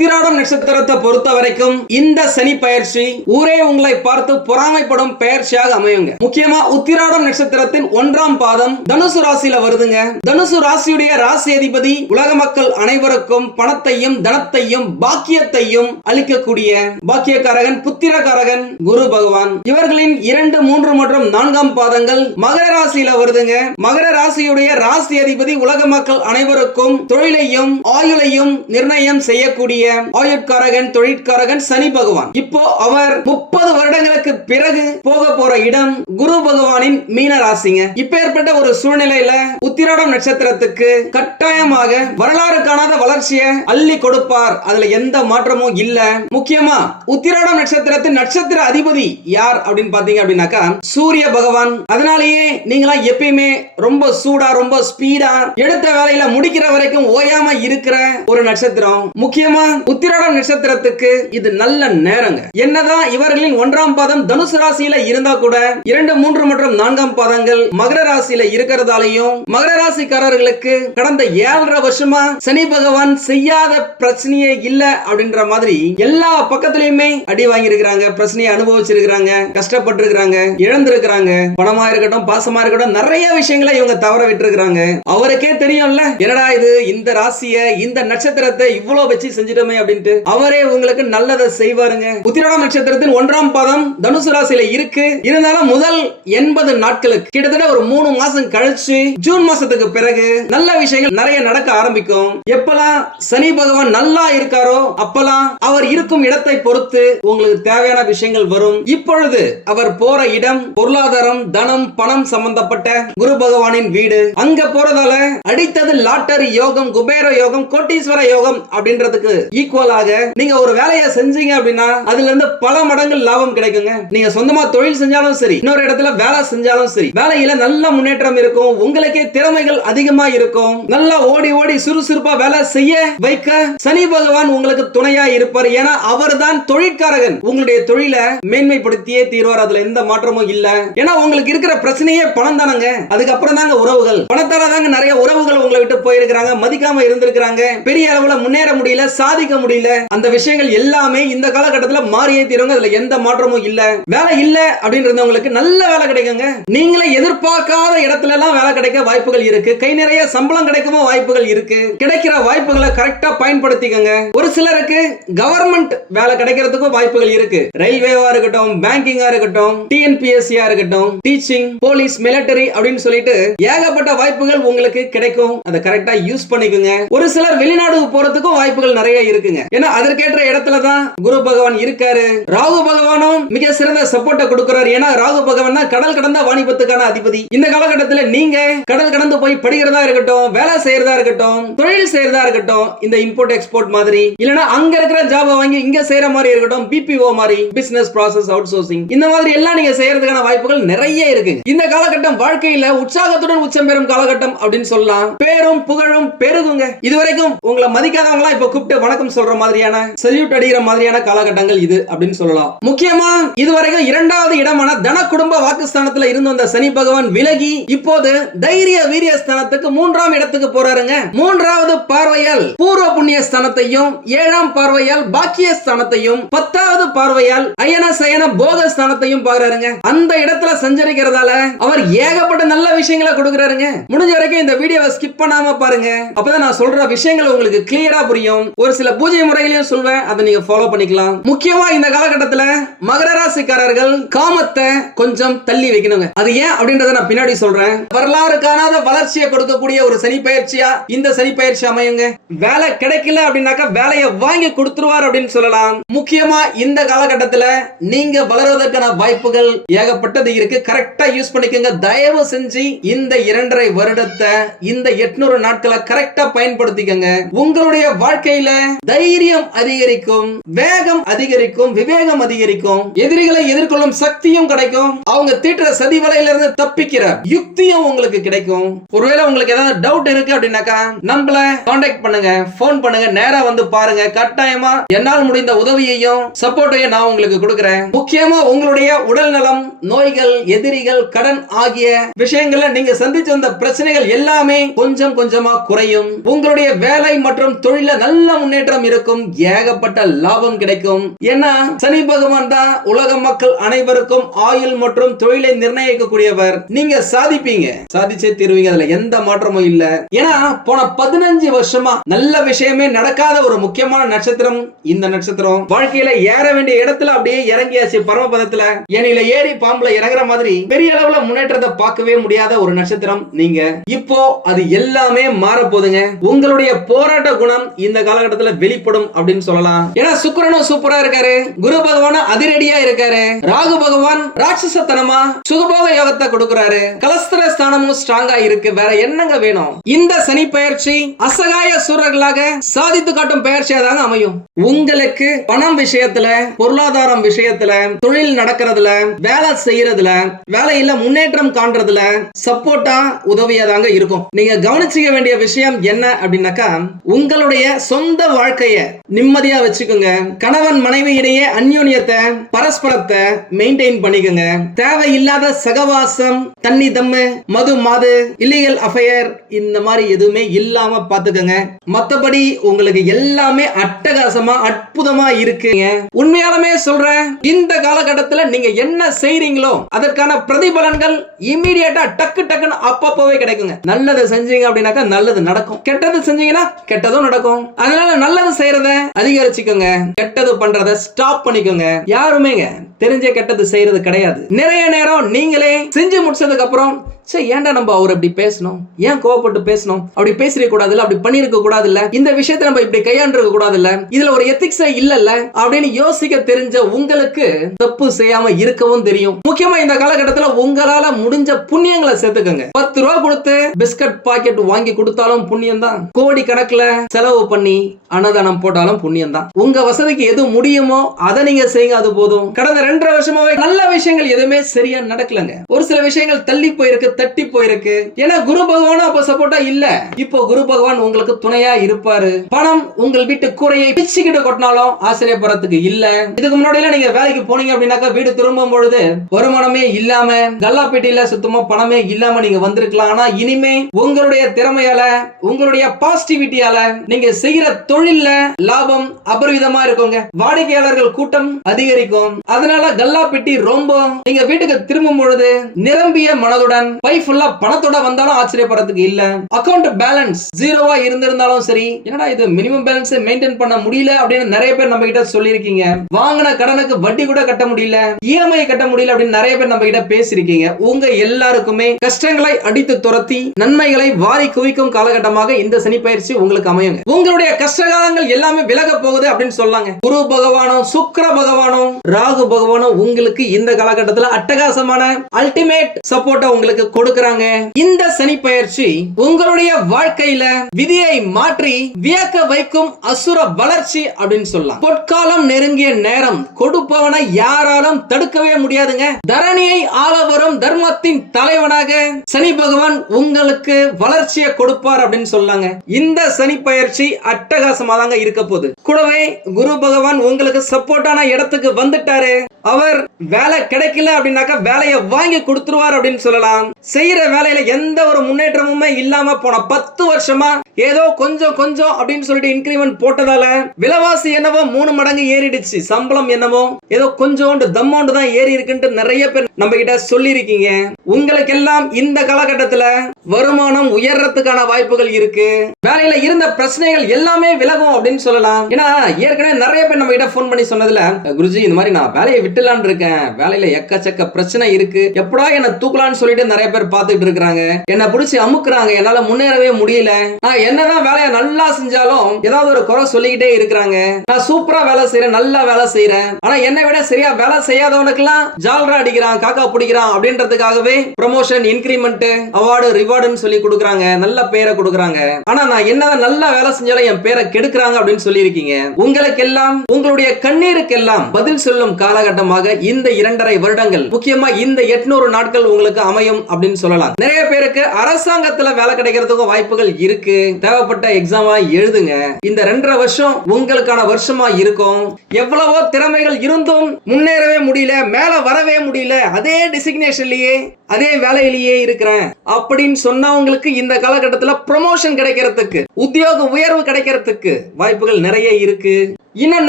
உத்திராடம் நட்சத்திரத்தை பொறுத்த வரைக்கும் இந்த சனி பயிற்சி ஊரே உங்களை பார்த்து பொறாமைப்படும் பயிற்சியாக அமையுங்க. முக்கியமா உத்திராடம் நட்சத்திரத்தின் ஒன்றாம் பாதம் தனுசு ராசியில வருதுங்க. தனுசு ராசியுடைய ராசி அதிபதி உலக மக்கள் அனைவருக்கும் பணத்தையும் தனத்தையும் பாக்கியத்தையும் அளிக்கக்கூடிய பாக்கியக்காரகன் புத்திரகாரகன் குரு பகவான். இவர்களின் இரண்டு மூன்று மற்றும் நான்காம் பாதங்கள் மகர ராசியில வருதுங்க. மகர ராசியுடைய ராசி அதிபதி உலக மக்கள் அனைவருக்கும் தொழிலையும் ஆயுளையும் நிர்ணயம் செய்யக்கூடிய ஆயுட்காரகன் தொழிற்காரகன் சனி பகவான். இப்போ அவர் முப்பது வருடங்களுக்கு பிறகு போக போற இடம் குரு பகவானின் மீன ராசிங்க இப்பேற்பட்ட ஒரு சூழ்நிலையில உத்திராடம் நட்சத்திரத்துக்கு கட்டாயமாக வரலாறு காணாத வளர்ச்சியை அள்ளி கொடுப்பார். அதுல எந்த மாற்றமும் இல்ல. முக்கியமா உத்திராடம் நட்சத்திரத்தின் நட்சத்திர அதிபதி யார் அப்படின்னு பாத்தீங்க அப்படின்னாக்கா சூரிய பகவான். அதனாலேயே நீங்களாம் எப்பயுமே ரொம்ப சூடா ரொம்ப ஸ்பீடா எடுத்த வேலையில முடிக்கிற வரைக்கும் ஓயாம இருக்கிற ஒரு நட்சத்திரம். முக்கியமா உத்திராடம் நட்சத்திரத்துக்கு இது நல்ல நேரங்க. என்னதான் இவர்களின் ஒன்றாம் பாதம் தனுசு ராசியில இருந்தா கூட இரண்டு மூன்று மற்றும் நான்காம் பாதங்கள் மகர ராசியில இருக்கிறதாலையும் மகர ராசிக்காரர்களுக்கு கடந்த ஏழரை வருஷமா சனி பகவான் செய்யாத பிரச்சனையே இல்ல அப்படின்ற மாதிரி எல்லா பக்கத்திலயுமே அடி வாங்கி இருக்கிறாங்க பிரச்சனையை அனுபவிச்சிருக்கிறாங்க கஷ்டப்பட்டிருக்கிறாங்க இழந்திருக்கிறாங்க. பணமா இருக்கட்டும் பாசமா இருக்கட்டும் நிறைய விஷயங்களை இவங்க தவற விட்டுருக்காங்க அவருக்கே தெரியும்ல என்னடா இது இந்த ராசிய இந்த நட்சத்திரத்தை இவ்வளவு வச்சு செஞ்சிட்டோமே அப்படின்ட்டு. அவரே உங்களுக்கு நல்லதை செய்வாருங்க. உத்திராடம் நட்சத்திரத்தின் ஒன்றாம் பாதம் தனுசு ராசியில இருக்கு. இருந்தாலும் முதல் எண்பது நாட்களுக்கு கிட்டத்தட்ட ஒரு மூணு மாசம் கழிச்சு ஜூன் மாசத்துக்கு பிறகு நல்ல விஷயங்கள் நிறைய நடக்க ஆரம்பிக்கும். எப்பெல்லாம் சனி பகவான் நல்லா இருக்காரோ அப்பெல்லாம் அவர் இருக்கும் இடத்தை பொறுத்து உங்களுக்கு தேவையான விஷயங்கள் வரும். இப்பொழுது அவர் போற இடம் பொருளாதாரம் தனம் பணம் சம்பந்தப்பட்ட குரு பகவானின் வீடு. அங்க போறதால அடித்தது லாட்டரி யோகம் குபேர யோகம் கோட்டீஸ்வர யோகம் அப்படின்றதுக்கு ஈக்குவலாக நீங்க ஒரு வேலையை செஞ்சீங்க அப்படின்னா அதுல இருந்து பல மடங்கு லாபம் கிடைக்குங்க. நீங்க சொந்தமா தொழில் செஞ்சாலும் சரி இன்னொரு இடத்துல வேலை செஞ்சாலும் சரி வேலையில நல்ல முன்னேற்றம் இருக்கும் உங்களுக்கே திறமைகள் அதிகமா இருக்கும். நல்லா ஓடி ஓடி சுறுசுறுப்பா வேலை செய்ய வைக்க சனி பகவான் உங்களுக்கு துணையா இருப்பார். ஏன்னா அவர் தான் தொழிற்காரகன். உங்களுடைய தொழிலை மேன்மைப்படுத்தியே தீர்வார். அதுல எந்த மாற்றமும் இல்ல. ஏன்னா உங்களுக்கு இருக்கிற பிரச்சனையே பணம் தானங்க. அதுக்கப்புறம் தாங்க உறவுகள். பணத்தால தாங்க நிறைய உறவுகள் உங்களை விட்டு போயிருக்கிறாங்க மதிக்காம இருந்திருக்கிறாங்க. பெரிய அளவுல முன்னேற முடியல சாதிக்க முடியல. அந்த விஷயங்கள் எல்லாமே இந்த காலகட்டத்துல மாறியே தீருங்க. அதுல எந்த மாற்றமும் இல்ல. வேலை இல்ல அப்படின்றவங்களுக்கு நல்ல வேலை கிடைக்குங்க. நீங்களே எதிர்பார்க்காத இடத்துல எல்லாம் வேலை கிடைக்க வாய்ப்புகள் இருக்கு. கை நிறைய சம்பளம் கிடைக்கவும் வாய்ப்புகள் இருக்கு. கிடைக்கிற வாய்ப்புகளை கரெக்டா பயன்படுத்திக்கங்க. ஒரு சிலருக்கு கவர்மெண்ட் வேலை கிடைக்கிறதுக்கும் வாய்ப்புகள் இருக்கு. ரயில்வேவா இருக்கட்டும் பேங்கிங்கா இருக்கட்டும் டிஎன்பிஎஸ்சியா இருக்கட்டும் டீச்சிங் போலீஸ் மிலிட்டரி அப்படின்னு சொல்லிட்டு ஏகப்பட்ட வாய்ப்புகள் உங்களுக்கு கிடைக்கும். அதை கரெக்டா யூஸ் பண்ணிக்கோங்க. ஒரு சிலர் வெளிநாடு போறதுக்கும் வாய்ப்புகள் நிறைய இருக்குங்க. ஏன்னா அதற்கேற்ற இடத்துல தான் குரு பகவான் இருக்காரு. ராகு பகவானும் மிக சிறந்த சப்போர்ட்டை கொடுக்கிறாரு. ஏன்னா ராகு பகவான் தான் கடல் கடந்த வாணிபத்துக்கான அதிபதி. இந்த காலகட்டத்தில் நீங்க கடல் கடந்து போய் படிக்கிறதா இருக்கட்டும் வேலை செய்யறதா இருக்கட்டும் தொழில் செய்யறதா இருக்கட்டும் இந்த இம்போர்ட் எக்ஸ்போர்ட் மாதிரி. இல்லனா அங்க இருக்கிற ஜாபை வாங்கி இங்க செய்யற மாதிரி இருக்கட்டும் பிபிஓ மாதிரி பிசினஸ் ப்ராசஸ் அவுட் சோர்சிங் இந்த மாதிரி எல்லாம் நீங்க செய்யறதுக்கான வாய்ப்புகள் நிறைய இருக்கு. இந்த காலகட்டம் வாழ்க்கையில உற்சாகத்துடன் உச்சம் பெறும் காலகட்டம் அப்படின்னு சொல்லலாம். பேரும் புகழும் பெருகுங்க. இதுவரைக்கும் உங்களை மதிக்காதவங்களா இப்ப கூப்பிட்டு வணக்கம் வணக்கம் சொல்ற மாதிரியான செல்யூட் அடிக்கிற மாதிரியான காலகட்டங்கள் இது அப்படின்னு சொல்லலாம். முக்கியமா இதுவரைக்கும் இரண்டாவது இடமான தன குடும்ப வாக்குஸ்தானத்துல இருந்து வந்த சனி பகவான் விலகி இப்போது தைரிய வீரிய ஸ்தானத்துக்கு மூன்றாம் இடத்துக்கு போறாருங்க. மூன்றாவது பார்வையால் பூர்வ புண்ணிய ஸ்தானத்தையும் ஏழாம் பார்வையால் பாக்கிய ஸ்தானத்தையும் பத்தாவது பார்வையால் அயன சயன போக ஸ்தானத்தையும் பாக்குறாருங்க அந்த இடத்துல சஞ்சரிக்கிறதால அவர் ஏகப்பட்ட நல்ல விஷயங்களை கொடுக்குறாருங்க. முடிஞ்ச வரைக்கும் இந்த வீடியோவை ஸ்கிப் பண்ணாம பாருங்க. அப்பதான் நான் சொல்ற விஷயங்கள் உங்களுக்கு கிளியரா புரியும். ஒரு சில பூஜை முறைகளையும் சொல்வேன். அதை நீங்க ஃபாலோ பண்ணிக்கலாம். முக்கியமா இந்த காலகட்டத்துல மகர ராசிக்காரர்கள் காமத்தை கொஞ்சம் தள்ளி வைக்கணுங்க. அது ஏன் அப்படின்றத நான் பின்னாடி சொல்றேன். வரலாறு காணாத வளர்ச்சியை கொடுக்கக்கூடிய ஒரு சனி பயிற்சியா இந்த சனி பயிற்சி அமையுங்க. வேலை கிடைக்கல அப்படின்னாக்கா வேலையை வாங்கி கொடுத்துருவார் அப்படின்னு சொல்லலாம். முக்கியமா இந்த காலகட்டத்துல நீங்க வளர்வதற்கான வாய்ப்புகள் ஏகப்பட்டது இருக்கு. கரெக்டா யூஸ் பண்ணிக்கோங்க. தயவு செஞ்சு இந்த இரண்டரை வருடத்தை இந்த எட்நூறு நாட்களை கரெக்டா பயன்படுத்திக்கங்க. உங்களுடைய வாழ்க்கையில தைரியம் அதிகரிக்கும் வேகம் அதிகரிக்கும் விவேகம் அதிகரிக்கும் எதிரிகளை எதிர்கொள்ளும் சக்தியும் கிடைக்கும். அவங்க தீட்டுற சதி வலையில இருந்து தப்பிக்கிற யுக்தியும் உங்களுக்கு கிடைக்கும். ஒருவேளை உங்களுக்கு ஏதாவது டவுட் இருக்கு அப்படின்னாக்கா நம்மள காண்டாக்ட் பண்ணுங்க போன் பண்ணுங்க நேரா வந்து பாருங்க. கட்டாயமா என்னால் முடிந்த உதவியையும் சப்போர்ட்டையும் நான் உங்களுக்கு கொடுக்கிறேன். முக்கியமா உங்களுடைய உடல் நலம் நோய்கள் எதிரிகள் கடன் ஆகிய விஷயங்கள்ல நீங்க சந்திச்சு வந்த பிரச்சனைகள் எல்லாமே கொஞ்சம் கொஞ்சமா குறையும். உங்களுடைய வேலை மற்றும் தொழில நல்ல முன்னேற்றம் முன்னேற்றம் இருக்கும் ஏகப்பட்ட லாபம் கிடைக்கும். ஏன்னா சனி பகவான் தான் உலக மக்கள் அனைவருக்கும் ஆயுள் மற்றும் தொழிலை நிர்ணயிக்கக்கூடியவர். நீங்க சாதிப்பீங்க. சாதிச்சே தீருவீங்க அதுல எந்த மாற்றமும் இல்ல. ஏன்னா போன பதினஞ்சு வருஷமா நல்ல விஷயமே நடக்காத ஒரு முக்கியமான நட்சத்திரம் இந்த நட்சத்திரம். வாழ்க்கையில ஏற வேண்டிய இடத்துல அப்படியே இறங்கியாச்சு பரமபதத்துல. ஏனில ஏறி பாம்புல இறங்குற மாதிரி பெரிய அளவுல முன்னேற்றத்தை பார்க்கவே முடியாத ஒரு நட்சத்திரம் நீங்க. இப்போ அது எல்லாமே மாற போதுங்க உங்களுடைய போராட்ட குணம் இந்த காலகட்டத்தில் வெளிப்படும் அப்படின்னு சொல்லலாம். ஏன்னா சுக்கரனும் சூப்பரா இருக்காரு. குரு பகவானும் அதிரடியா இருக்காரு. ராகு பகவான் ராட்சசத்தனமா சுகபோக யோகத்தை கொடுக்கிறாரு. கலஸ்திர ஸ்தானமும் ஸ்ட்ராங்கா இருக்கு. வேற என்னங்க வேணும்? இந்த சனி பயிற்சி அசகாய சூரர்களாக சாதித்து காட்டும் பயிற்சியா தாங்க அமையும். உங்களுக்கு பணம் விஷயத்துல பொருளாதாரம் விஷயத்துல தொழில் நடக்கிறதுல வேலை செய்யறதுல வேலையில முன்னேற்றம் காண்றதுல சப்போர்ட்டா உதவியா தாங்க இருக்கும். நீங்க கவனிச்சுக்க வேண்டிய விஷயம் என்ன அப்படின்னாக்கா உங்களுடைய சொந்த வாழ்க்கைய நிம்மதியா வச்சுக்கோங்க. கணவன் மனைவி இடையே அந்யோன்யத்தை பரஸ்பரத்தை மெயின்டைன் பண்ணிக்கோங்க. தேவையில்லாத சகவாசம் தண்ணி தம்மு மது மாது இல்லீகல் அஃபயர் இந்த மாதிரி எதுவுமே இல்லாம பாத்துக்கோங்க மத்தபடி உங்களுக்கு எல்லாமே அட்டகாசமா அற்புதமா இருக்குங்க. உண்மையாலுமே சொல்றேன் இந்த காலகட்டத்துல நீங்க என்ன செய்றீங்களோ அதற்கான பிரதிபலன்கள் இமீடியட்டா டக்கு டக்குன்னு அப்பப்பவே கிடைக்குங்க. நல்லது செஞ்சீங்க அப்படின்னாக்கா நல்லது நடக்கும். கெட்டது செஞ்சீங்கன்னா கெட்டதும் நடக்கும். அதனால நல்லது செய்யறத அதிகரிச்சுக்கோங்க. கெட்டது பண்றத ஸ்டாப் பண்ணிக்கோங்க. யாருமேங்க? தெரிஞ்ச கெட்டது செய்யறது கிடையாது. நிறைய நேரம் நீங்களே செஞ்சு முடிச்சதுக்கு அப்புறம் சே ஏன்டா நம்ம அவர் அப்படி பேசணும்? ஏன் கோவப்பட்டு பேசணும்? அப்படி பேசிருக்க கூடாதுல்ல? அப்படி பண்ணிருக்க கூடாதுல்ல? இந்த விஷயத்த நம்ம இப்படி கையாண்டிருக்க கூடாதுல்ல? இதுல ஒரு எத்திக்ஸே இல்லல்ல? அப்படின்னு யோசிக்க தெரிஞ்ச உங்களுக்கு தப்பு செய்யாம இருக்கவும் தெரியும். முக்கியமா இந்த காலகட்டத்துல உங்களால முடிஞ்ச புண்ணியங்களை சேர்த்துக்கோங்க. பத்து ரூபா கொடுத்து பிஸ்கட் பாக்கெட் வாங்கி கொடுத்தாலும் புண்ணியம் தான் கோடி கணக்குல செலவு பண்ணி அன்னதானம் போட்டாலும் புண்ணியம் தான் உங்க வசதிக்கு எது முடியுமோ அதை நீங்க செய்யுங்க அது போதும். கடந்த ரெண்டரை வருஷமாவே நல்ல விஷயங்கள் எதுவுமே சரியா நடக்கலங்க. ஒரு சில விஷயங்கள் தள்ளி போயிருக்கு தட்டி போயிருக்கு. ஏன்னா குரு பகவானும் அப்ப சப்போர்ட்டா இல்ல. இப்போ குரு பகவான் உங்களுக்கு துணையா இருப்பாரு. பணம் உங்கள் வீட்டு கூரையை பிச்சுக்கிட்டு கொட்டினாலும் ஆச்சரியப்படுறதுக்கு இல்ல. இதுக்கு முன்னாடி நீங்க வேலைக்கு போனீங்க அப்படின்னாக்கா வீடு திரும்பும் பொழுது வருமானமே இல்லாம கல்லாப்பேட்டையில சுத்தமா பணமே இல்லாம நீங்க வந்திருக்கலாம். ஆனா இனிமே உங்களுடைய திறமையால உங்களுடைய பாசிட்டிவிட்டியால நீங்க செய்யற தொழில் தொழில்ல லாபம் அபரிவிதமா இருக்குங்க. வாடிக்கையாளர்கள் கூட்டம் அதிகரிக்கும். அதனால கல்லா பெட்டி ரொம்ப நீங்க வீட்டுக்கு திரும்பும் பொழுது நிரம்பிய மனதுடன் பை ஃபுல்லா பணத்தோட வந்தாலும் ஆச்சரியப்படுறதுக்கு இல்ல. அக்கவுண்ட் பேலன்ஸ் ஜீரோவா இருந்திருந்தாலும் சரி என்னடா இது மினிமம் பேலன்ஸ் மெயின்டைன் பண்ண முடியல அப்படின்னு நிறைய பேர் நம்ம கிட்ட சொல்லியிருக்கீங்க. வாங்கின கடனுக்கு வட்டி கூட கட்ட முடியல இஎம்ஐ கட்ட முடியல அப்படின்னு நிறைய பேர் நம்ம கிட்ட பேசியிருக்கீங்க. உங்க எல்லாருக்குமே கஷ்டங்களை அடித்து துரத்தி நன்மைகளை வாரி குவிக்கும் காலகட்டமாக இந்த சனி பயிற்சி உங்களுக்கு அமையுங்க. உங்களுடைய கஷ்டகால கஷ்டகாலங்கள் எல்லாமே விலக போகுது அப்படின்னு சொல்லாங்க. குரு பகவானும் சுக்கிர பகவானும் ராகு பகவானும் உங்களுக்கு இந்த காலகட்டத்தில் அட்டகாசமான அல்டிமேட் சப்போர்ட்டை உங்களுக்கு கொடுக்கறாங்க. இந்த சனி பயிற்சி உங்களுடைய வாழ்க்கையில விதியை மாற்றி வியக்க வைக்கும் அசுர வளர்ச்சி அப்படின்னு சொல்லலாம். பொற்காலம் நெருங்கிய நேரம் கொடுப்பவனை யாராலும் தடுக்கவே முடியாதுங்க. தரணியை ஆள வரும் தர்மத்தின் தலைவனாக சனி பகவான் உங்களுக்கு வளர்ச்சியை கொடுப்பார் அப்படின்னு சொல்லாங்க. இந்த சனி பயிற்சி அட்டகாசமா தாங்க இருக்க போகுது. கூடவே குரு பகவான் உங்களுக்கு சப்போர்ட்டான இடத்துக்கு வந்துட்டாரு. அவர் வேலை கிடைக்கல அப்படின்னாக்கா வேலையை வாங்கி கொடுத்துருவார் அப்படின்னு சொல்லலாம். செய்யற வேலையில எந்த ஒரு முன்னேற்றமுமே இல்லாம போன பத்து வருஷமா ஏதோ கொஞ்சம் கொஞ்சம் அப்படின்னு சொல்லிட்டு இன்கிரிமெண்ட் போட்டதால விலைவாசி என்னவோ மூணு மடங்கு ஏறிடுச்சு. சம்பளம் என்னவோ ஏதோ கொஞ்சோண்டு தம்மோண்டு தான் ஏறி இருக்குன்ட்டு நிறைய பேர் நம்ம கிட்ட சொல்லியிருக்கீங்க. உங்களுக்கெல்லாம் இந்த காலகட்டத்துல வருமானம் உயர்றதுக்கான வாய்ப்புகள் இருக்கு. வேலையில இருந்த பிரச்சனைகள் எல்லாமே விலகும் அப்படின்னு சொல்லலாம். ஏன்னா ஏற்கனவே நிறைய பேர் நம்ம கிட்ட ஃபோன் பண்ணி சொன்னதுல குருஜி இந்த மாதிரி நான் வேலையை விட்டுலான் இருக்கேன். வேலையில எக்கச்சக்க பிரச்சனை இருக்கு. எப்படா என்ன தூக்கலான்னு சொல்லிட்டு நிறைய பேர் பார்த்துட்டு இருக்கிறாங்க. என்ன பிடிச்சி அமுக்குறாங்க. என்னால முன்னேறவே முடியல. நான் என்னதான் வேலையை நல்லா செஞ்சாலும் ஏதாவது ஒரு குறை சொல்லிக்கிட்டே இருக்கிறாங்க. நான் சூப்பரா வேலை செய்யறேன் நல்லா வேலை செய்யறேன் ஆனா என்னை விட சரியா வேலை செய்யாதவனுக்கெல்லாம் ஜால்ரா அடிக்கிறான் காக்கா பிடிக்கிறான் அப்படின்றதுக்காகவே ப்ரமோஷன் இன்கிரிமெண்ட் அவார்டு ரிவார்டுன்னு சொல்லி கொடுக்குறாங்க. நல்ல பேரை கொடுக்குறாங்க. ஆனா நான் என்னதான் நல்லா வேலை செஞ்சாலும் என் பேரை கெடுக்கிறாங்க அப்படின்னு சொல்லியிருக்கீங்க. உங்களுக்கெல்லாம் உங்களுடைய கண்ணீருக்கெல்லாம் பதில் சொல்லும் காலகட்டமாக இந்த இரண்டரை வருடங்கள் முக்கியமா இந்த எட்நூறு நாட்கள் உங்களுக்கு அமையும் அப்படின்னு சொல்லலாம். நிறைய பேருக்கு அரசாங்கத்துல வேலை கிடைக்கிறதுக்கும் வாய்ப்புகள் இருக்கு. தேவைப்பட்ட எக்ஸாம் எழுதுங்க. இந்த ரெண்டரை வருஷம் உங்களுக்கான வருஷமா இருக்கும். எவ்வளவோ திறமைகள் இருந்தும் முன்னேறவே முடியல மேல வரவே முடியல. அதே டிசிக்னேஷன்லயே அதே வேலையிலேயே இருக்கிறேன் அப்படின்னு சொன்னவங்களுக்கு இந்த காலகட்டத்தில் ப்ரொமோஷன் கிடைக்கிறதுக்கு உத்தியோக உயர்வு கிடைக்கிறதுக்கு வாய்ப்புகள் நிறைய இருக்கு. இன்னும்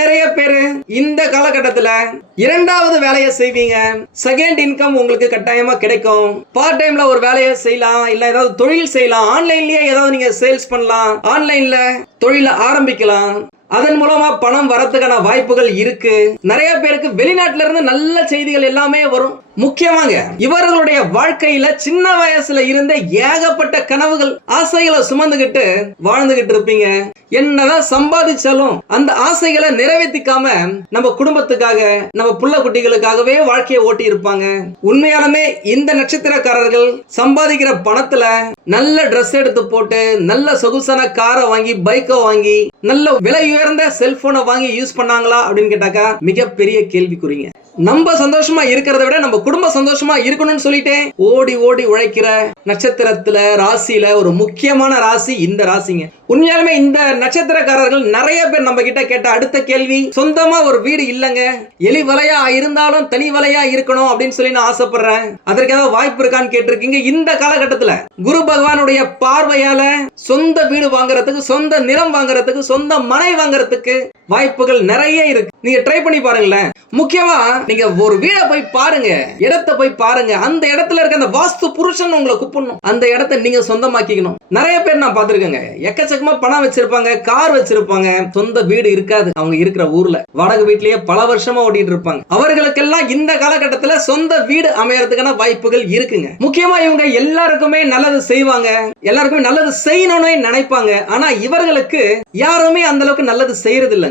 நிறைய பேரு இந்த காலகட்டத்துல இரண்டாவது வேலையை செய்வீங்க. செகண்ட் இன்கம் உங்களுக்கு கட்டாயமா கிடைக்கும். பார்ட் டைம்ல ஒரு வேலையை செய்யலாம் இல்ல ஏதாவது தொழில் செய்யலாம். ஆன்லைன்லயே ஏதாவது நீங்க சேல்ஸ் பண்ணலாம். ஆன்லைன்ல தொழில ஆரம்பிக்கலாம். அதன் மூலமா பணம் வரத்துக்கான வாய்ப்புகள் இருக்கு. நிறைய பேருக்கு வெளிநாட்டுல இருந்து நல்ல செய்திகள் எல்லாமே வரும். முக்கியமாக இவர்களுடைய வாழ்க்கையில சின்ன வயசுல இருந்த ஏகப்பட்ட கனவுகள் ஆசைகளை சுமந்துகிட்டு வாழ்ந்துகிட்டு இருப்பீங்க. என்னதான் சம்பாதிச்சாலும் அந்த ஆசைகளை நிறைவேற்றிக்காம நம்ம குடும்பத்துக்காக நம்ம புள்ள குட்டிகளுக்காகவே வாழ்க்கையை ஓட்டி இருப்பாங்க. உண்மையாலுமே இந்த நட்சத்திரக்காரர்கள் சம்பாதிக்கிற பணத்துல நல்ல ட்ரெஸ் எடுத்து போட்டு நல்ல சொகுசான காரை வாங்கி பைக்கை வாங்கி நல்ல விலை உயர்ந்த செல்போனை வாங்கி யூஸ் பண்ணாங்களா அப்படின்னு கேட்டாக்கா மிகப்பெரிய கேள்விக்குறிங்க. நம்ம சந்தோஷமா இருக்கிறத விட நம்ம குடும்பம் சந்தோஷமா இருக்கணும்னு சொல்லிட்டு ஓடி ஓடி உழைக்கிற நட்சத்திரத்துல ராசியில ஒரு முக்கியமான ராசி இந்த ராசிங்க. உண்மையாலுமே இந்த நட்சத்திரக்காரர்கள் நிறைய பேர் நம்ம கிட்ட கேட்ட அடுத்த கேள்வி சொந்தமா ஒரு வீடு இல்லைங்க. எலி வலையா இருந்தாலும் தனி வலையா இருக்கணும் அப்படின்னு சொல்லி நான் ஆசைப்படுறேன். அதற்கு ஏதாவது வாய்ப்பு இருக்கான்னு கேட்டிருக்கீங்க. இந்த காலகட்டத்துல குரு பகவானுடைய பார்வையால சொந்த வீடு வாங்குறதுக்கு சொந்த நிலம் வாங்குறதுக்கு சொந்த மனை வாங்குறதுக்கு வாய்ப்புகள் நிறைய இருக்கு. நீங்க ட்ரை பண்ணி பாருங்களேன். முக்கியமா நீங்க ஒரு வீடை போய் பாருங்க. இடத்தை போய் பாருங்க. அந்த இடத்துல இருக்க அந்த வாஸ்து புருஷன் உங்களை கூப்பிடணும். அந்த இடத்த நீங்க சொந்தமாக்கிக்கணும். நிறைய பேர் நான் பார்த்துருக்கேங்க. எக்கச்சக்கமா பணம் வச்சிருப்பாங்க கார் வச்சிருப்பாங்க. சொந்த வீடு இருக்காது. அவங்க இருக்கிற ஊர்ல. வாடகை வீட்லயே பல வருஷமா ஓட்டிட்டு இருப்பாங்க. அவர்களுக்கெல்லாம் இந்த காலகட்டத்துல சொந்த வீடு அமையறதுக்கான வாய்ப்புகள் இருக்குங்க. முக்கியமா இவங்க எல்லாருக்குமே நல்லது செய்வாங்க. எல்லாருக்குமே நல்லது செய்யணும்னு நினைப்பாங்க. ஆனா இவர்களுக்கு யாருமே அந்த அளவுக்கு நல்லது செய்யறது இல்லை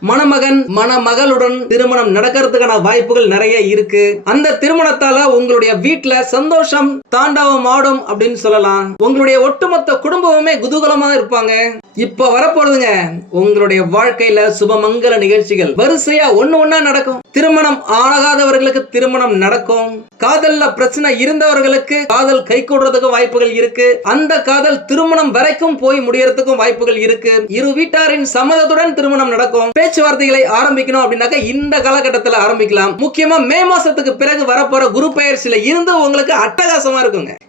மணமகன் மணமகளுடன் திருமணம் நடக்கிறதுக்கான வாய்ப்புகள் நிறைய இருக்கு. அந்த திருமணத்தால உங்களுடைய வீட்டுல சந்தோஷம் தாண்டவம் ஆடும் அப்படின்னு சொல்லலாம். உங்களுடைய ஒட்டுமொத்த குடும்பமுமே குதூகலமா இருப்பாங்க. இப்ப வரப்போறதுங்க உங்களுடைய வாழ்க்கையில சுபமங்கல நிகழ்ச்சிகள். வரிசையா ஒண்ணு ஒண்ணா நடக்கும். திருமணம் ஆகாதவர்களுக்கு திருமணம் நடக்கும். காதல்ல பிரச்சனை இருந்தவர்களுக்கு காதல் கை கூடுறதுக்கு வாய்ப்புகள் இருக்கு. அந்த காதல் திருமணம் வரைக்கும் போய் முடியறதுக்கும் வாய்ப்புகள் இருக்கு. இரு வீட்டாரின் சம்மதத்துடன் திருமணம் நடக்கும். பேச்சுவார்த்தைகளை ஆரம்பிக்கணும் அப்படின்னாக்க இந்த காலகட்டத்தில் ஆரம்பிக்கலாம். முக்கியமா மே மாசத்துக்கு பிறகு வரப்போற குரு பயிற்சியில இருந்து உங்களுக்கு அட்டகாசமா இருக்குங்க.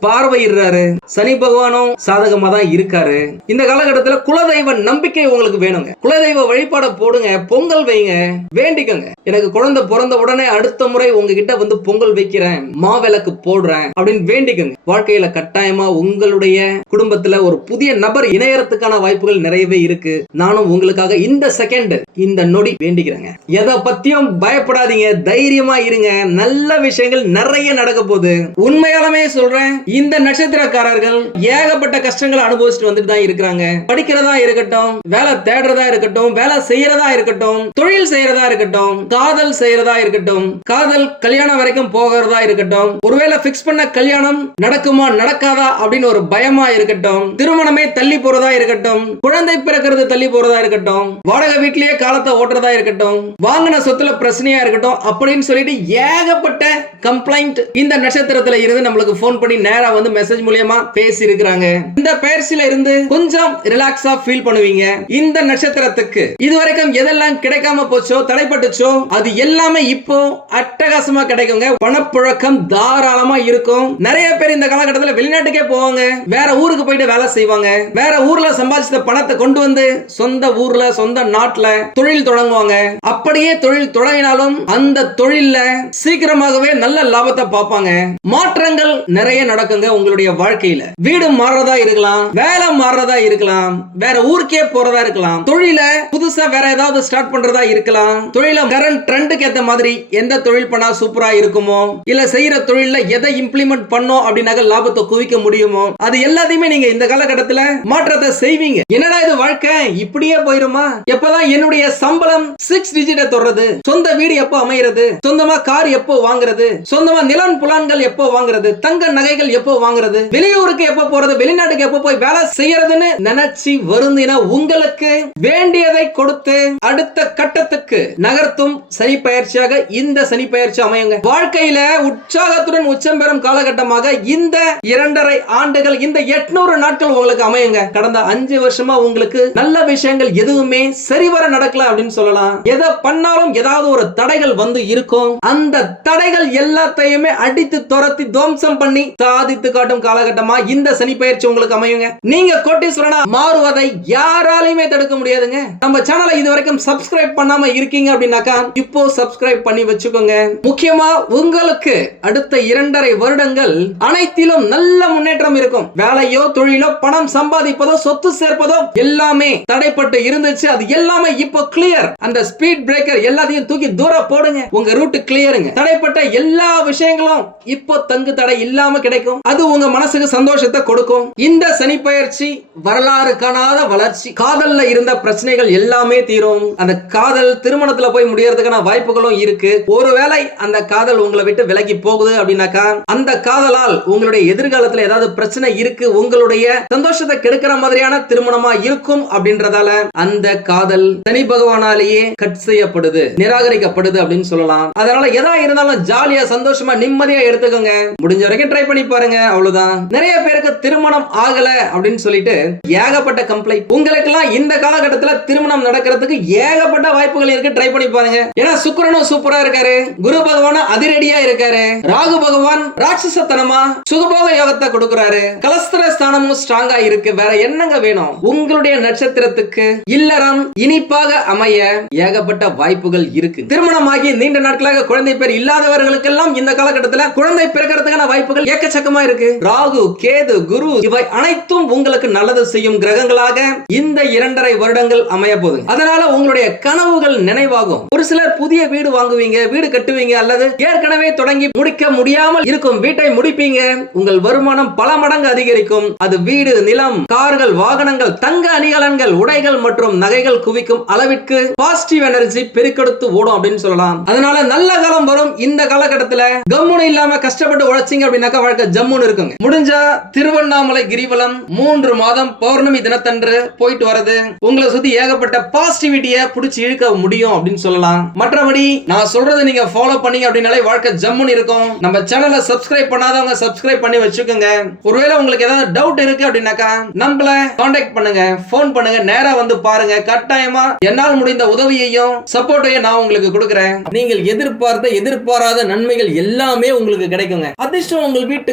பார்வையிடுறாரு. சனி பகவானும் சாதகமா தான் இருக்காரு. இந்த காலகட்டத்துல குலதெய்வ நம்பிக்கை உங்களுக்கு வேணுங்க. குலதெய்வ வழிபாட போடுங்க பொங்கல் வைங்க வேண்டிக்கோங்க. எனக்கு குழந்தை பிறந்த உடனே அடுத்த முறை உங்ககிட்ட வந்து பொங்கல் வைக்கிறேன் மாவிளக்கு போடுறேன் அப்படின்னு வேண்டிக்கோங்க. வாழ்க்கையில கட்டாயமா உங்களுடைய குடும்பத்துல ஒரு புதிய நபர் இணையறதுக்கான வாய்ப்புகள் நிறையவே இருக்கு. நானும் உங்களுக்காக இந்த செகண்ட் இந்த நொடி வேண்டிக்கிறேங்க. எதை பத்தியும் பயப்படாதீங்க தைரியமா இருங்க. நல்ல விஷயங்கள் நிறைய நடக்க போகுது. உண்மையாலுமே சொல்றேன் இந்த நட்சத்திரக்காரர்கள் ஏகப்பட்ட கஷ்டங்களை அனுபவிச்சுட்டு வந்துட்டு தான் இருக்கிறாங்க. படிக்கிறதா இருக்கட்டும் வேலை தேடுறதா இருக்கட்டும் வேலை செய்யறதா இருக்கட்டும் தொழில் செய்யறதா இருக்கட்டும் காதல் செய்யறதா இருக்கட்டும் காதல் கல்யாணம் வரைக்கும் போகிறதா இருக்கட்டும் ஒருவேளை பிக்ஸ் பண்ண கல்யாணம் நடக்குமா நடக்காதா அப்படின்னு ஒரு பயமா இருக்கட்டும் திருமணமே தள்ளி போறதா இருக்கட்டும் குழந்தை பிறக்கிறது தள்ளி போறதா இருக்கட்டும் வாடகை வீட்லயே காலத்தை ஓட்டுறதா இருக்கட்டும் வாங்கின சொத்துல பிரச்சனையா இருக்கட்டும் அப்படின்னு சொல்லிட்டு ஏகப்பட்ட கம்ப்ளைண்ட் இந்த நட்சத்திரத்துல இருந்து நம்மளுக்கு ஃபோன் பண்ணி நேரா வந்து மெசேஜ் மூலியமா பேசி இருக்கிறாங்க இந்த பயிற்சியில இருந்து கொஞ்சம் ரிலாக்ஸா ஃபீல் பண்ணுவீங்க. இந்த நட்சத்திரத்துக்கு இதுவரைக்கும் எதெல்லாம் கிடைக்காம போச்சோ தடைப்பட்டுச்சோ அது எல்லாமே இப்போ அட்டகாசமா கிடைக்குங்க. பணப்புழக்கம் தாராளமா இருக்கும். நிறைய பேர் இந்த காலகட்டத்தில் வெளிநாட்டுக்கே போவாங்க. வேற ஊருக்கு போயிட்டு வேலை செய்வாங்க. வேற ஊர்ல சம்பாதிச்ச பணத்தை கொண்டு வந்து சொந்த ஊர்ல சொந்த நாட்டுல தொழில் தொடங்குவாங்க. அப்படியே தொழில் தொடங்கினாலும் அந்த தொழில்ல சீக்கிரமாகவே நல்ல லாபத்தை பார்ப்பாங்க. மாற்றங்கள் நிறைய நடக்குங்க உங்களுடைய வாழ்க்கையில. வீடு மாறுறதா இருக்கலாம் வேலை மாறுறதா இருக்கலாம் வேற ஊருக்கே போறதா இருக்கலாம் தொழில புதுசா வேற ஏதாவது ஸ்டார்ட் பண்றதா இருக்கலாம் தொழில கரண்ட் ட்ரெண்டுக்கு ஏத்த மாதிரி எந்த தொழில் பண்ணா சூப்பரா இருக்குமோ இல்ல செய்யற தொழில எதை இம்ப்ளிமெண்ட் பண்ணோம் அப்படின்னாக்க லாபத்தை குவிக்க முடியுமோ அது எல்லாத்தையுமே நீங்க இந்த காலகட்டத்துல மாற்றத்தை செய்வீங்க. என்னடா இது வாழ்க்கை? இப்படியே போயிருமா? எப்பதான் என்னுடைய சம்பளம் சிக்ஸ் டிஜிட்டை தொடர்றது சொந்த வீடு எப்போ அமைகிறது சொந்தமா கார் எப்போ வாங்குறது? சொந்தமா நிலம் புலான்கள் எப்போ வாங்குறது? தங்க நகைகள் பொருட்கள் எப்போ வாங்குறது? வெளியூருக்கு எப்போ போறது? வெளிநாட்டுக்கு எப்போ போய் வேலை செய்யறதுன்னு நினைச்சு வருந்தின உங்களுக்கு வேண்டியதை கொடுத்து அடுத்த கட்டத்துக்கு நகர்த்தும் சனி பயிற்சியாக இந்த சனி பயிற்சி அமையுங்க. வாழ்க்கையில உற்சாகத்துடன் உச்சம் பெறும் காலகட்டமாக இந்த இரண்டரை ஆண்டுகள் இந்த எட்நூறு நாட்கள் உங்களுக்கு அமையுங்க. கடந்த அஞ்சு வருஷமா உங்களுக்கு நல்ல விஷயங்கள் எதுவுமே சரிவர நடக்கல அப்படின்னு சொல்லலாம். எதை பண்ணாலும் ஏதாவது ஒரு தடைகள் வந்து இருக்கும். அந்த தடைகள் எல்லாத்தையுமே அடித்து துரத்தி துவம்சம் பண்ணி சாதித்து காட்டும் காலகட்டமா இந்த சனி பயிற்சி உங்களுக்கு அமையுங்க. நீங்க கோட்டீஸ்வரனா மாறுவதை யாராலையுமே தடுக்க முடியாதுங்க. நம்ம சேனலை இது வரைக்கும் சப்ஸ்கிரைப் பண்ணாம இருக்கீங்க அப்படின்னாக்கா இப்போ சப்ஸ்கிரைப் பண்ணி வச்சுக்கோங்க. முக்கியமா உங்களுக்கு அடுத்த இரண்டரை வருடங்கள் அனைத்திலும் நல்ல முன்னேற்றம் இருக்கும். வேலையோ தொழிலோ பணம் சம்பாதிப்பதோ சொத்து சேர்ப்பதோ எல்லாமே தடைப்பட்டு இருந்துச்சு. அது எல்லாமே இப்போ கிளியர் அந்த ஸ்பீட் பிரேக்கர் எல்லாத்தையும் தூக்கி தூரம் போடுங்க. உங்க ரூட் கிளியருங்க தடைப்பட்ட எல்லா விஷயங்களும் இப்போ தங்கு தடை இல்லாம கிடைக்கும் கிடைக்கும். அது உங்க மனசுக்கு சந்தோஷத்தை கொடுக்கும். இந்த சனி பயிற்சி வரலாறு காணாத வளர்ச்சி. காதல்ல இருந்த பிரச்சனைகள் எல்லாமே தீரும். அந்த காதல் திருமணத்துல போய் முடியறதுக்கான வாய்ப்புகளும் இருக்கு. ஒருவேளை அந்த காதல் உங்களை விட்டு விலகி போகுது அப்படின்னாக்கா அந்த காதலால் உங்களுடைய எதிர்காலத்துல ஏதாவது பிரச்சனை இருக்கு. உங்களுடைய சந்தோஷத்தை கெடுக்கிற மாதிரியான திருமணமா இருக்கும் அப்படின்றதால அந்த காதல் சனி பகவானாலேயே கட் செய்யப்படுது நிராகரிக்கப்படுது அப்படின்னு சொல்லலாம். அதனால எதா இருந்தாலும் ஜாலியா சந்தோஷமா நிம்மதியா எடுத்துக்கோங்க. முடிஞ்ச வரைக்கும் ட்ரை பண்ணி பாருங்க அவ்வளவுதான். நிறைய பேருக்கு திருமணம் ஆகல அப்படின்னு சொல்லிட்டு ஏகப்பட்ட கம்ப்ளைண்ட் உங்களுக்கு எல்லாம் இந்த காலகட்டத்துல திருமணம் நடக்கிறதுக்கு ஏகப்பட்ட வாய்ப்புகள் இருக்கு. ட்ரை பண்ணி பாருங்க. ஏன்னா சுக்கரனும் சூப்பரா இருக்காரு. குரு பகவானும் அதிரடியா இருக்காரு. ராகு பகவான் ராட்சசத்தனமா சுகபோக யோகத்தை கொடுக்கிறாரு. கலஸ்திர ஸ்தானமும் ஸ்ட்ராங்கா இருக்கு. வேற என்னங்க வேணும்? உங்களுடைய நட்சத்திரத்துக்கு இல்லறம் இனிப்பாக அமைய ஏகப்பட்ட வாய்ப்புகள் இருக்கு. திருமணமாகி நீண்ட நாட்களாக குழந்தை பேர் இல்லாதவர்களுக்கெல்லாம் இந்த காலகட்டத்தில் குழந்தை பிறக்கிறதுக்கான வாய்ப்புகள் ஏக்கச்சக்கமா இருக்கு? ராகு கேது குரு இவை அனைத்தும் உங்களுக்கு நல்லது செய்யும் கிரகங்களாக இந்த இரண்டரை வருடங்கள் அமைய போகுது. அதனால உங்களுடைய கனவுகள் நினைவாகும். ஒரு சிலர் புதிய வீடு வாங்குவீங்க வீடு கட்டுவீங்க அல்லது ஏற்கனவே தொடங்கி முடிக்க முடியாமல் இருக்கும் வீட்டை முடிப்பீங்க. உங்கள் வருமானம் பல மடங்கு அதிகரிக்கும். அது வீடு நிலம் கார்கள் வாகனங்கள் தங்க அணிகலன்கள் உடைகள் மற்றும் நகைகள் குவிக்கும் அளவிற்கு பாசிட்டிவ் எனர்ஜி பெருக்கெடுத்து ஓடும் அப்படின்னு சொல்லலாம். அதனால நல்ல காலம் வரும் இந்த காலகட்டத்துல. கம்முனு இல்லாம கஷ்டப்பட்டு உழைச்சிங்க அப்படின்னாக்கா வாழ்க்கை ஜம்முன்னு இருக்குங்க. முடிஞ்சா திருவண்ணாமலை கிரிவலம் மூன்று மாதம் பௌர்ணமி தினத்தன்று போயிட்டு வரது உங்களை சுத்தி ஏகப்பட்ட பாசிட்டிவிட்டிய புடிச்சு இழுக்க முடியும் அப்படின்னு சொல்லலாம். மற்றபடி நான் சொல்றதை நீங்க ஃபாலோ பண்ணீங்க அப்படின்னாலே வாழ்க்கை ஜம்முன்னு இருக்கும். நம்ம சேனலை சப்ஸ்கிரைப் பண்ணாதவங்க சப்ஸ்கிரைப் பண்ணி வச்சுக்கோங்க. ஒருவேளை உங்களுக்கு ஏதாவது டவுட் இருக்கு அப்படின்னாக்கா நம்மள காண்டாக்ட் பண்ணுங்க ஃபோன் பண்ணுங்க நேரா வந்து பாருங்க. கட்டாயமா என்னால் முடிந்த உதவியையும் சப்போர்ட்டையும் நான் உங்களுக்கு கொடுக்குறேன். நீங்கள் எதிர்பார்த்த எதிர்பாராத நன்மைகள் எல்லாமே உங்களுக்கு கிடைக்குங்க. அதிர்ஷ்டம் உங்கள் வீட்டு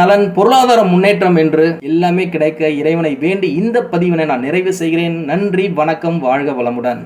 நலன் பொருளாதார முன்னேற்றம் என்று எல்லாமே கிடைக்க இறைவனை வேண்டி இந்த பதிவினை நான் நிறைவு செய்கிறேன். நன்றி வணக்கம் வாழ்க வளமுடன்.